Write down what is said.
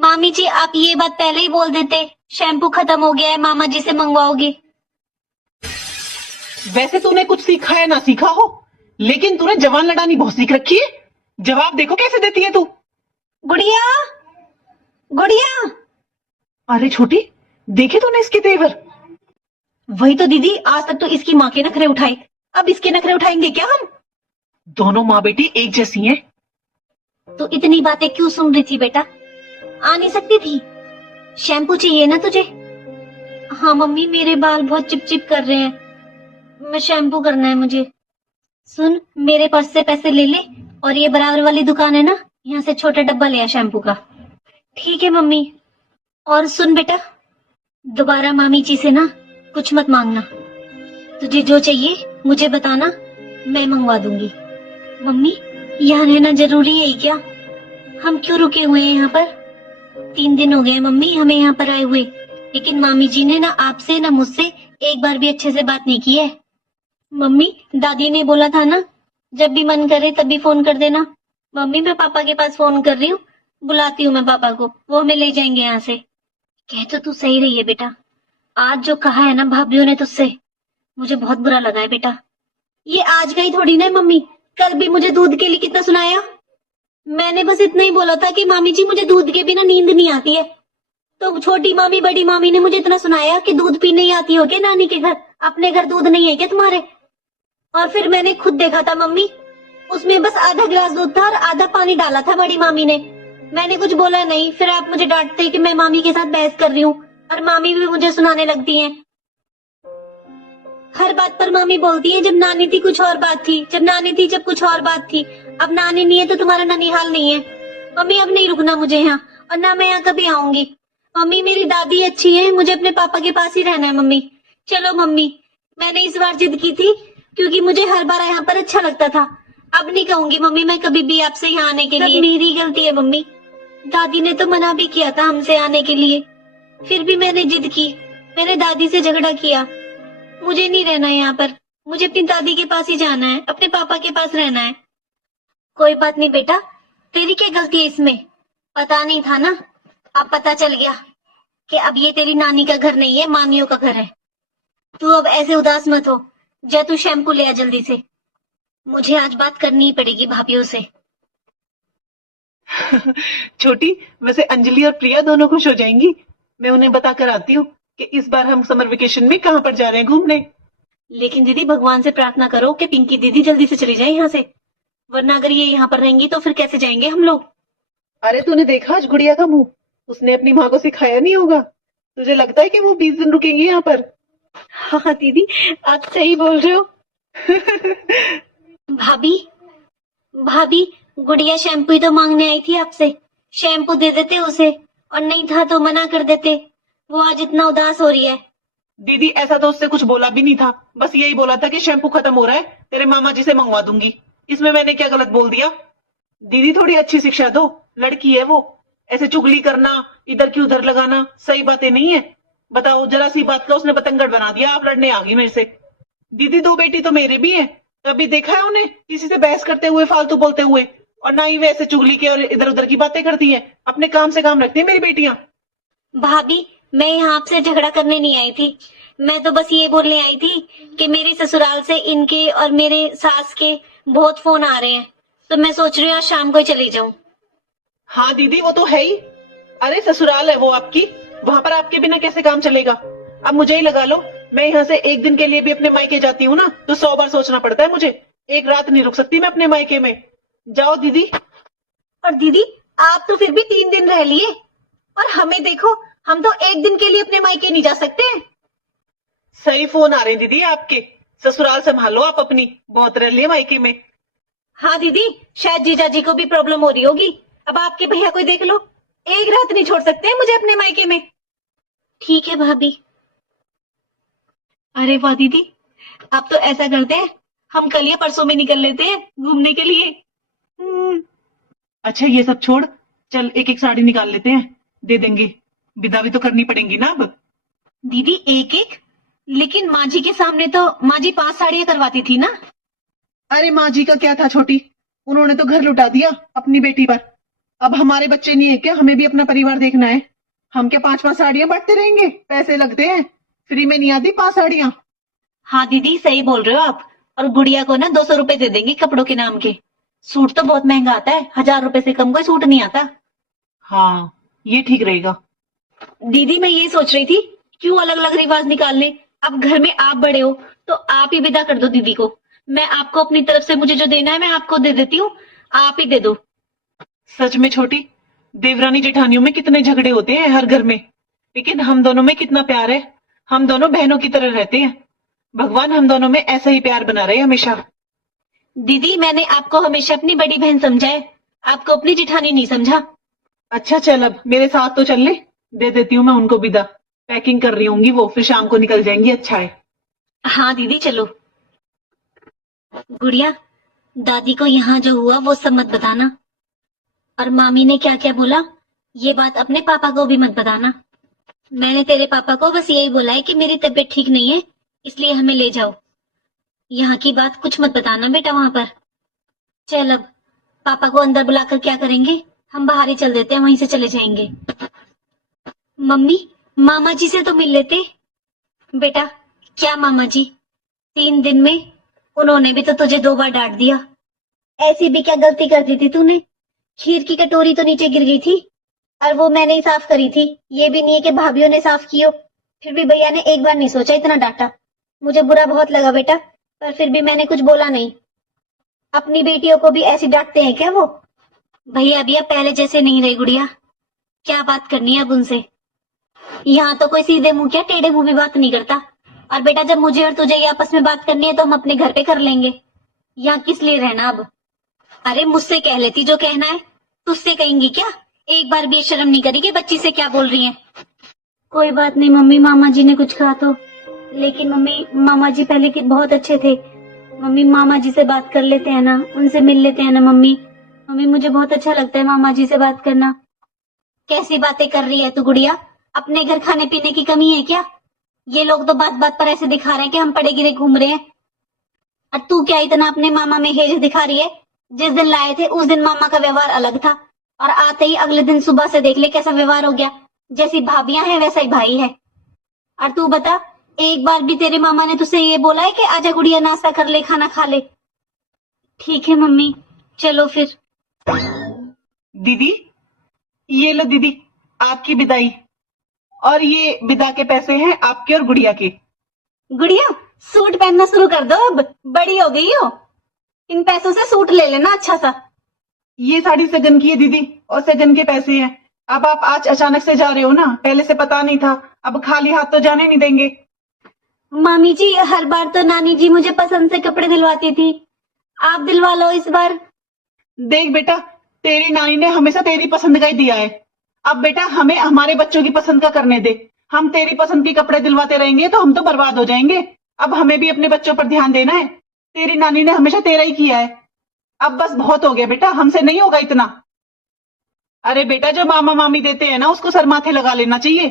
मामी जी आप ये बात पहले ही बोल देते, शैम्पू खत्म हो गया है, मामा जी से मंगवाओगे। वैसे तूने कुछ सीखा है ना सीखा हो, लेकिन तूने जवान लड़ानी बहुत सीख रखी है। जवाब देखो कैसे देती है तू। गुड़िया, गुड़िया। अरे छोटी, देखे तूने इसके तेवर। वही तो दीदी, आज तक तो इसकी माँ के नखरे उठाए, अब इसके नखरे उठाएंगे क्या हम? दोनों माँ बेटी एक जैसी हैं। तो इतनी बातें क्यों सुन रही थी बेटा? आ नहीं सकती थी? शैम्पू चाहिए ना तुझे? हाँ मम्मी, मेरे बाल बहुत चिपचिप कर रहे हैं, मैं शैम्पू करना है मुझे। सुन, मेरे पर्स से पैसे ले ले और ये बराबर वाली दुकान है ना, यहाँ से छोटा डब्बा ले आ शैम्पू का। ठीक है मम्मी। और सुन बेटा, दोबारा मामी जी से ना कुछ मत मांगना, तुझे जो चाहिए मुझे बताना, मैं मंगवा दूंगी। मम्मी, यहाँ रहना जरूरी है क्या? हम क्यों रुके हुए हैं यहाँ पर? 3 दिन हो गए मम्मी हमें यहाँ पर आए हुए, लेकिन मामी जी ने ना आपसे ना मुझसे एक बार भी अच्छे से बात नहीं की है। मम्मी, दादी ने बोला था ना जब भी मन करे तभी फोन कर देना। मम्मी, मैं पापा के पास फोन कर रही हूँ, बुलाती हूँ मैं पापा को, वो हमें ले जाएंगे यहाँ से। कह तो तू सही रही है बेटा, आज जो कहा है ना भाभीयों ने तुझसे, मुझे बहुत बुरा लगा है बेटा। ये आज का ही थोड़ी ना है मम्मी, कल भी मुझे दूध के लिए कितना सुनाया। मैंने बस इतना ही बोला था कि मामी जी मुझे दूध के बिना नींद नहीं आती है, तो छोटी मामी बड़ी मामी ने मुझे इतना सुनाया कि दूध पीने ही आती हो क्या नानी के घर, अपने घर दूध नहीं है क्या तुम्हारे? और फिर मैंने खुद देखा था मम्मी, उसमें बस आधा गिलास दूध था और आधा पानी डाला था बड़ी मामी ने। मैंने कुछ बोला नहीं, फिर आप मुझे डांटते कि मैं मामी के साथ बहस कर रही हूँ, और मामी भी मुझे सुनाने लगती हैं। हर बात पर मामी बोलती है, जब नानी थी कुछ और बात थी, जब नानी थी जब कुछ और बात थी, अब नानी नहीं है तो तुम्हारा ननिहाल नहीं है। मम्मी, अब नहीं रुकना मुझे यहाँ, और ना मैं यहाँ कभी आऊंगी। मम्मी, मेरी दादी अच्छी है, मुझे अपने पापा के पास ही रहना है मम्मी। चलो मम्मी, मैंने इस बार जिद की थी क्योंकि मुझे हर बार यहाँ पर अच्छा लगता था, अब नहीं कहूंगी मम्मी मैं कभी भी आपसे यहाँ आने के लिए। मेरी गलती है मम्मी, दादी ने तो मना भी किया था हमसे आने के लिए, फिर भी मैंने जिद की, मैंने दादी से झगड़ा किया। मुझे नहीं रहना यहाँ पर, मुझे अपनी दादी के पास ही जाना है, अपने पापा के पास रहना है। कोई बात नहीं बेटा, तेरी क्या गलती है इसमें? पता नहीं था ना, अब पता चल गया कि अब ये तेरी नानी का घर नहीं है, मामियों का घर है। तू अब ऐसे उदास मत हो, जा तू शैम्पू ले आ जल्दी से, मुझे आज बात करनी ही पड़ेगी भाभीयों से। छोटी, वैसे अंजलि और प्रिया दोनों खुश हो जाएंगी। मैं उन्हें बता कर आती हूँ कि इस बार हम समर वेकेशन में कहाँ पर जा रहे हैं घूमने। लेकिन दीदी, भगवान से प्रार्थना करो कि पिंकी दीदी जल्दी से चली जाए यहाँ से, वरना अगर ये यहाँ पर रहेंगी तो फिर कैसे जाएंगे हम लोग? अरे तूने देखा आज गुड़िया का मुंह, उसने अपनी माँ को सिखाया नहीं होगा। तुझे लगता है कि वो 20 दिन रुकेंगी यहाँ पर? हाँ दीदी, आप सही बोल रहे हो। भाभी, भाभी, गुड़िया शैम्पू ही तो मांगने आई थी आपसे, शैम्पू दे देते उसे, और नहीं था तो मना कर देते, वो आज इतना उदास हो रही है। दीदी, ऐसा तो उससे कुछ बोला भी नहीं था, बस यही बोला था कि शैम्पू खत्म हो रहा है, तेरे मामा जी से मंगवा दूंगी। इसमें मैंने क्या गलत बोल दिया? दीदी थोड़ी अच्छी शिक्षा दो, लड़की है वो, ऐसे चुगली करना, इधर की उधर लगाना सही बातें नहीं है। बताओ, जरा सी बात का उसने पतंगड़ बना दिया, आप लड़ने आ गई मेरे से। दीदी 2 बेटी तो मेरे भी हैं, कभी देखा है उन्हें किसी से बहस करते हुए, फालतू बोलते हुए? और ना ही वे ऐसे चुगली के और इधर उधर की बातें करती हैं, अपने काम से काम रखती है मेरी बेटियां। भाभी, मैं यहाँ आपसे झगड़ा करने नहीं आई थी, मैं तो बस ये बोलने आई थी कि मेरे ससुराल से इनके और मेरे सास के बहुत फोन आ रहे हैं, तो मैं सोच रही हूँ आज शाम को ही चली जाऊं। हाँ दीदी, वो तो है ही। अरे ससुराल है वो आपकी, वहां पर आपके बिना कैसे काम चलेगा? अब मुझे ही लगा लो, मैं यहाँ से एक दिन के लिए भी अपने मायके जाती हूँ ना, तो 100 बार सोचना पड़ता है मुझे। एक रात नहीं रुक सकती मैं अपने मायके में। जाओ दीदी। और दीदी, आप तो फिर भी 3 दिन रह लिए, और हमें देखो, हम तो एक दिन के लिए अपने मायके नहीं जा सकते। सही फोन आ रहे हैं दीदी आपके, ससुराल संभालो आप अपनी, बहुत रह लिए मायके में। हाँ दीदी, शायद जीजा जी को भी प्रॉब्लम हो रही होगी, अब आपके भैया को देख लो, एक रात नहीं छोड़ सकते मुझे अपने मायके में। ठीक है भाभी। अरे वाह दीदी, अब तो ऐसा करते हैं, हम कल या परसों में निकल लेते हैं घूमने के लिए। अच्छा ये सब छोड़, चल एक एक साड़ी निकाल लेते हैं, दे देंगे, विदा भी तो करनी पड़ेंगी ना अब। दीदी एक एक? लेकिन माँ जी के सामने तो माँ जी 5 साड़ियां करवाती थी ना। अरे माँ जी का क्या था छोटी, उन्होंने तो घर लुटा दिया अपनी बेटी पर। अब हमारे बच्चे नहीं है क्या? हमें भी अपना परिवार देखना है। हम क्या 5-5 साड़ियां बांटते रहेंगे? पैसे लगते हैं, फ्री में नहीं आती 5 साड़ियां। हाँ दीदी सही बोल रहे हो आप। और गुड़िया को ना 200 रुपए दे देंगे कपड़ों के नाम के। सूट तो बहुत महंगा आता है, 1000 रुपए से कम कोई सूट नहीं आता। हाँ, ये ठीक रहेगा। दीदी मैं ये सोच रही थी, क्यों अलग अलग रिवाज निकालने। अब घर में आप बड़े हो तो आप ही विदा कर दो दीदी को। मैं आपको अपनी तरफ से मुझे जो देना है मैं आपको दे देती हूँ, आप ही दे दो। सच में छोटी, देवरानी जेठानियों में कितने झगड़े होते हैं हर घर में, लेकिन हम दोनों में कितना प्यार है। हम दोनों बहनों की तरह रहते हैं। भगवान हम दोनों में ऐसा ही प्यार बना रहे हमेशा। दीदी मैंने आपको हमेशा अपनी बड़ी बहन समझा है, आपको अपनी जिठानी नहीं समझा। अच्छा चल, अब मेरे साथ तो चल ले। दे देती हूँ मैं उनको विदा। पैकिंग कर रही होंगी वो, फिर शाम को निकल जाएंगी। अच्छा है। हाँ दीदी चलो। गुड़िया, दादी को यहाँ जो हुआ वो सब मत बताना। और मामी ने क्या क्या बोला ये बात अपने पापा को भी मत बताना। मैंने तेरे पापा को बस यही बोला है कि मेरी तबीयत ठीक नहीं है, इसलिए हमें ले जाओ। यहाँ की बात कुछ मत बताना बेटा वहां पर। चल अब पापा को अंदर बुलाकर क्या करेंगे, हम बाहर ही चल देते हैं, वहीं से चले जाएंगे। मम्मी, मामा जी से तो मिल लेते। बेटा क्या मामा जी, 3 दिन में उन्होंने भी तो तुझे 2 बार डांट दिया। ऐसी भी क्या गलती कर दी थी तूने? खीर की कटोरी तो नीचे गिर गई थी और वो मैंने ही साफ करी थी। ये भी नहीं है कि भाभीियों ने साफ की हो। फिर भी भैया ने एक बार नहीं सोचा, इतना डांटा। मुझे बुरा बहुत लगा बेटा, पर फिर भी मैंने कुछ बोला नहीं। अपनी बेटियों को भी ऐसी डांटते हैं क्या वो? भैया अभी अब पहले जैसे नहीं रहे गुड़िया, क्या बात करनी है अब उनसे। यहाँ तो कोई सीधे मुंह क्या टेढ़े मुंह भी बात नहीं करता। और बेटा जब मुझे और तुझे ये आपस में बात करनी है तो हम अपने घर पे कर लेंगे, यहाँ किस लिए रहना अब। अरे मुझसे कह लेती जो कहना है, तुझसे कहेंगी क्या? एक बार भी ये शर्म नहीं करी कि बच्ची से क्या बोल रही है। कोई बात नहीं मम्मी, मामा जी ने कुछ कहा तो। लेकिन मम्मी मामा जी पहले के बहुत अच्छे थे। मम्मी मामा जी से बात कर लेते हैं ना, उनसे मिल लेते हैं ना मम्मी। मम्मी मुझे बहुत अच्छा लगता है मामा जी से बात करना। कैसी बातें कर रही है तू गुड़िया? अपने घर खाने पीने की कमी है क्या? ये लोग तो बात बात पर ऐसे दिखा रहे हैं कि हम पड़े गिरे घूम रहे हैं। और तू क्या इतना अपने मामा में हेज दिखा रही है? जिस दिन लाए थे उस दिन मामा का व्यवहार अलग था, और आते ही अगले दिन सुबह से देख ले कैसा व्यवहार हो गया। जैसी भाभियां हैं वैसा ही भाई है। और तू बता, एक बार भी तेरे मामा ने तुझसे ये बोला है कि आजा गुड़िया नाश्ता कर ले, खाना खा ले? ठीक है मम्मी, चलो फिर। दीदी, ये लो दीदी आपकी विदाई, और ये विदा के पैसे हैं आपके और गुड़िया के। गुड़िया सूट पहनना शुरू कर दो, अब बड़ी हो गई हो। इन पैसों से सूट ले लेना अच्छा सा। ये साड़ी सगन की है दीदी, और सगन के पैसे हैं। अब आप आज अचानक से जा रहे हो ना, पहले से पता नहीं था। अब खाली हाथ तो जाने नहीं देंगे। मामी जी हर बार तो नानी जी मुझे पसंद से कपड़े दिलवाती थी, आप दिलवा लो इस बार। देख बेटा, तेरी नानी ने हमेशा तेरी पसंद का ही दिया है। अब बेटा हमें हमारे बच्चों की पसंद का करने दे। हम तेरी पसंद के कपड़े दिलवाते रहेंगे तो हम तो बर्बाद हो जाएंगे। अब हमें भी अपने बच्चों पर ध्यान देना है। तेरी नानी ने हमेशा तेरा ही किया है। अब बस बहुत हो गया बेटा, हमसे नहीं होगा इतना। अरे बेटा जो मामा मामी देते हैं ना उसको सर माथे लगा लेना चाहिए।